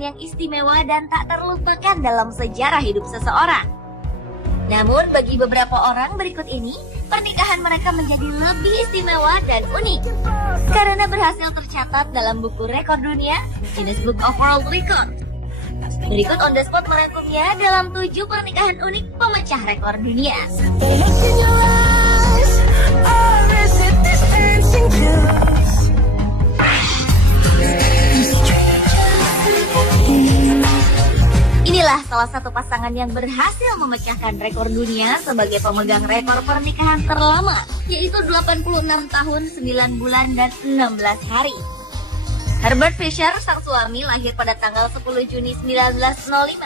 yang istimewa dan tak terlupakan dalam sejarah hidup seseorang. Namun bagi beberapa orang berikut ini, pernikahan mereka menjadi lebih istimewa dan unik karena berhasil tercatat dalam buku rekor dunia, Guinness Book of World Records. Berikut on the spot merangkumnya dalam 7 pernikahan unik pemecah rekor dunia. Inilah salah satu pasangan yang berhasil memecahkan rekor dunia sebagai pemegang rekor pernikahan terlama, yaitu 86 tahun, 9 bulan, dan 16 hari. Herbert Fisher, sang suami, lahir pada tanggal 10 Juni 1905.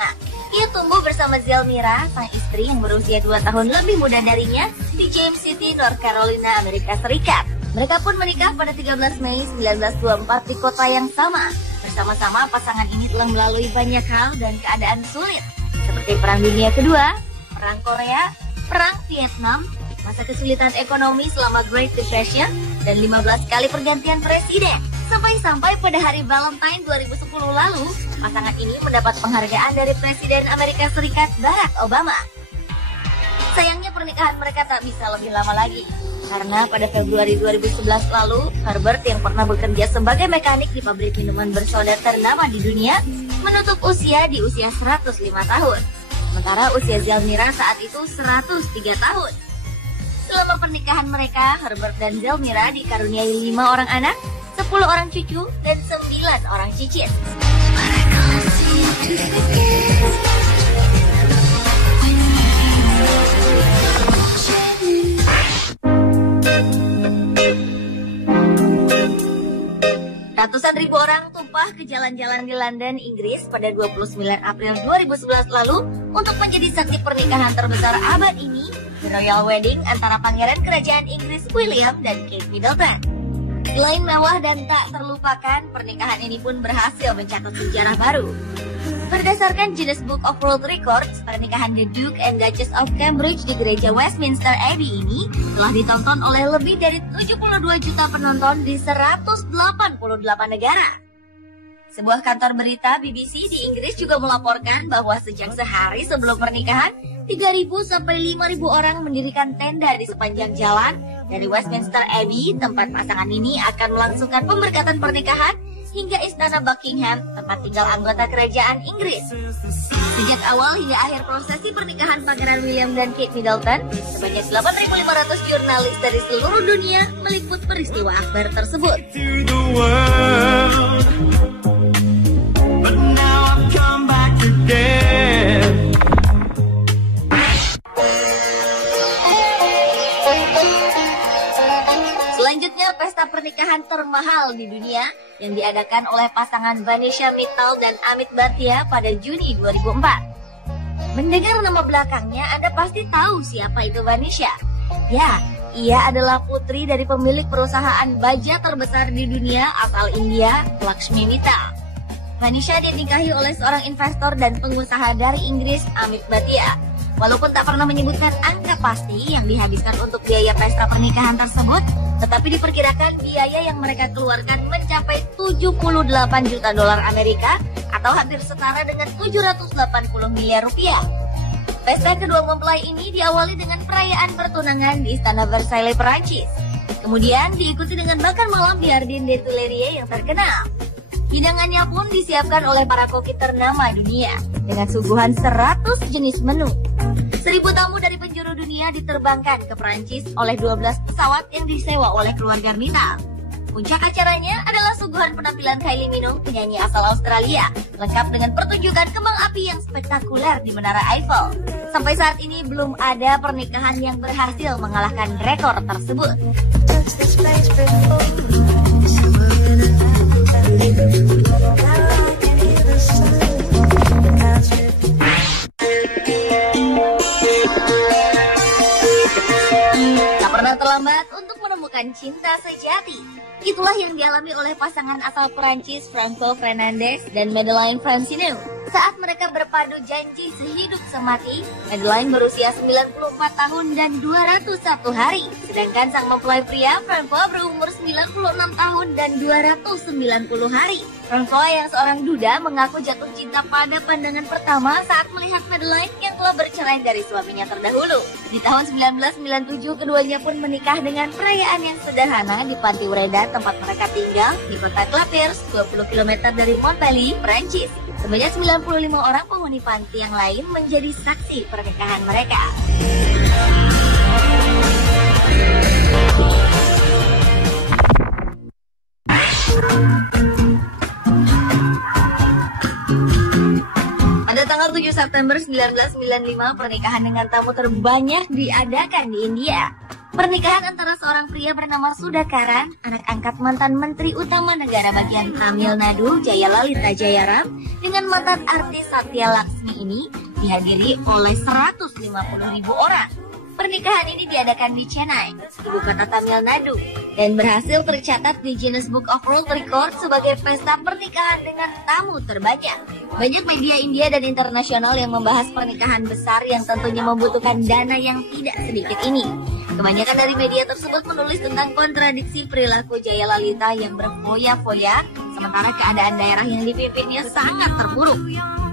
Ia tumbuh bersama Zelmira, sang istri yang berusia 2 tahun lebih muda darinya, di James City, North Carolina, Amerika Serikat. Mereka pun menikah pada 13 Mei 1924 di kota yang sama. Bersama-sama, pasangan ini telah melalui banyak hal dan keadaan sulit, seperti Perang Dunia Kedua, Perang Korea, Perang Vietnam, masa kesulitan ekonomi selama Great Depression, dan 15 kali pergantian presiden. Sampai-sampai pada hari Valentine 2010 lalu, pasangan ini mendapat penghargaan dari Presiden Amerika Serikat Barack Obama. Sayangnya pernikahan mereka tak bisa lebih lama lagi, karena pada Februari 2011 lalu, Herbert yang pernah bekerja sebagai mekanik di pabrik minuman bersoda ternama di dunia, menutup usia di usia 105 tahun. Sementara usia Zelmira saat itu 103 tahun. Selama pernikahan mereka, Herbert dan Zelmira dikaruniai 5 orang anak, 10 orang cucu, dan 9 orang cicit. Ratusan ribu orang tumpah ke jalan-jalan di London, Inggris pada 29 April 2011 lalu untuk menjadi saksi pernikahan terbesar abad ini, The Royal Wedding antara Pangeran Kerajaan Inggris William dan Kate Middleton. Selain mewah dan tak terlupakan, pernikahan ini pun berhasil mencatat sejarah baru. Berdasarkan Guinness Book of World Records, pernikahan The Duke and Duchess of Cambridge di gereja Westminster Abbey ini telah ditonton oleh lebih dari 72 juta penonton di 188 negara. Sebuah kantor berita BBC di Inggris juga melaporkan bahwa sejak sehari sebelum pernikahan, 3.000 sampai 5.000 orang mendirikan tenda di sepanjang jalan dari Westminster Abbey, tempat pasangan ini akan melangsungkan pemberkatan pernikahan, hingga Istana Buckingham, tempat tinggal anggota kerajaan Inggris. Sejak awal hingga akhir prosesi pernikahan Pangeran William dan Kate Middleton, sebanyak 8.500 jurnalis dari seluruh dunia meliput peristiwa akbar tersebut. Selanjutnya, pesta pernikahan termahal di dunia yang diadakan oleh pasangan Vanisha Mittal dan Amit Bhatia pada Juni 2004. Mendengar nama belakangnya, Anda pasti tahu siapa itu Vanisha. Ya, ia adalah putri dari pemilik perusahaan baja terbesar di dunia asal India, Lakshmi Mittal. Vanisha dinikahi oleh seorang investor dan pengusaha dari Inggris, Amit Bhatia. Walaupun tak pernah menyebutkan angka pasti yang dihabiskan untuk biaya pesta pernikahan tersebut, tetapi diperkirakan biaya yang mereka keluarkan mencapai 78 juta dolar Amerika atau hampir setara dengan 780 miliar rupiah. Pesta kedua mempelai ini diawali dengan perayaan pertunangan di Istana Versailles, Perancis. Kemudian diikuti dengan makan malam di Jardin des Tuileries yang terkenal. Hidangannya pun disiapkan oleh para koki ternama dunia dengan suguhan 100 jenis menu. 1.000 tamu dari penjuru dunia diterbangkan ke Perancis oleh 12 pesawat yang disewa oleh keluarga Mittal. Puncak acaranya adalah suguhan penampilan Kylie Minogue, penyanyi asal Australia, lengkap dengan pertunjukan kembang api yang spektakuler di Menara Eiffel. Sampai saat ini belum ada pernikahan yang berhasil mengalahkan rekor tersebut. Tak pernah terlambat untuk menemukan cinta sejati. Itulah yang dialami oleh pasangan asal Perancis Franco Fernandez dan Madeleine Francine. Saat mereka berpadu janji sehidup semati, Madeline berusia 94 tahun dan 201 hari. Sedangkan sang mempelai pria, Francois, berumur 96 tahun dan 290 hari. Francois yang seorang duda mengaku jatuh cinta pada pandangan pertama saat melihat Madeline yang telah bercerai dari suaminya terdahulu. Di tahun 1997, keduanya pun menikah dengan perayaan yang sederhana di Panti Ureda tempat mereka tinggal di kota Clapiers, 20 km dari Montpellier, Prancis. Sebanyak 95 orang penghuni panti yang lain menjadi saksi pernikahan mereka. Pada tanggal 7 September 1995, pernikahan dengan tamu terbanyak diadakan di India. Pernikahan antara seorang pria bernama Sudhakaran, anak angkat mantan Menteri Utama Negara bagian Tamil Nadu, Jayalalita Jayaram, dengan mantan artis Satya Laksmi ini dihadiri oleh 150.000 orang. Pernikahan ini diadakan di Chennai, ibu kota Tamil Nadu, dan berhasil tercatat di Guinness Book of World Records sebagai pesta pernikahan dengan tamu terbanyak. Banyak media India dan internasional yang membahas pernikahan besar yang tentunya membutuhkan dana yang tidak sedikit ini. Kebanyakan dari media tersebut menulis tentang kontradiksi perilaku Jayalalita yang berfoya-foya, sementara keadaan daerah yang dipimpinnya sangat terpuruk.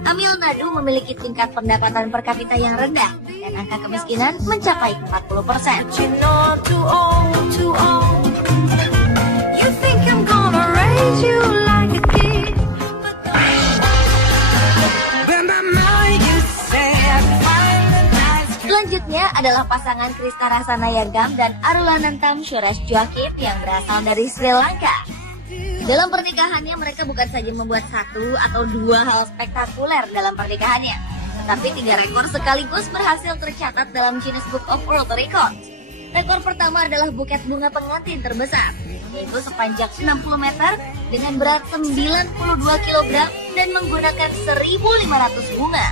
Tamil Nadu memiliki tingkat pendapatan per kapita yang rendah dan angka kemiskinan mencapai 40%. Selanjutnya adalah pasangan Krista Rasanayagam dan Arulanantam Suresh Joakip yang berasal dari Sri Lanka. Dalam pernikahannya mereka bukan saja membuat satu atau dua hal spektakuler dalam pernikahannya, tetapi 3 rekor sekaligus berhasil tercatat dalam Guinness Book of World Records. Rekor pertama adalah buket bunga pengantin terbesar, yaitu sepanjang 60 meter dengan berat 92 kg dan menggunakan 1.500 bunga.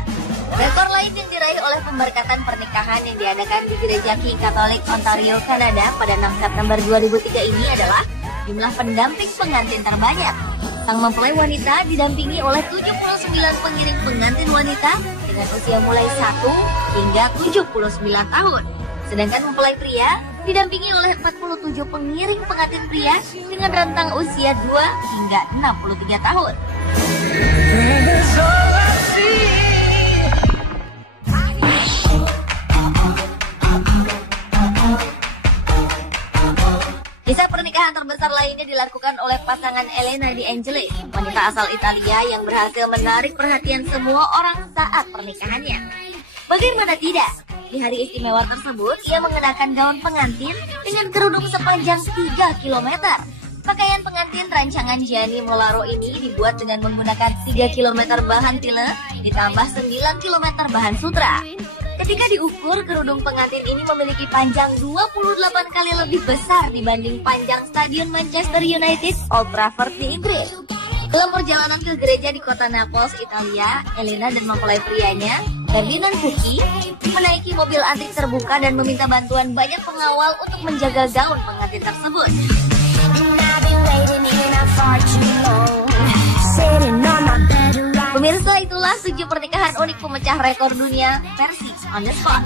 Rekor lain yang diraih oleh pemberkatan pernikahan yang diadakan di Gereja King Katolik Ontario, Kanada pada 6 September 2003 ini adalah jumlah pendamping pengantin terbanyak. Sang mempelai wanita didampingi oleh 79 pengiring pengantin wanita dengan usia mulai 1 hingga 79 tahun. Sedangkan mempelai pria didampingi oleh 47 pengiring pengantin pria dengan rentang usia 2 hingga 63 tahun. Kisah pernikahan terbesar lainnya dilakukan oleh pasangan Elena Di Angelis, wanita asal Italia yang berhasil menarik perhatian semua orang saat pernikahannya. Bagaimana tidak, di hari istimewa tersebut ia mengenakan gaun pengantin dengan kerudung sepanjang 3 km. Pakaian pengantin rancangan Gianni Molaro ini dibuat dengan menggunakan 3 km bahan tile ditambah 9 km bahan sutra. Ketika diukur, kerudung pengantin ini memiliki panjang 28 kali lebih besar dibanding panjang Stadion Manchester United Old Trafford di Inggris. Dalam perjalanan ke gereja di kota Naples, Italia, Elena dan mempelai prianya, Ferdinand Kuki, menaiki mobil antik terbuka dan meminta bantuan banyak pengawal untuk menjaga gaun pengantin tersebut. Pemirsa, itulah 7 pernikahan unik pemecah rekor dunia versi On The Spot.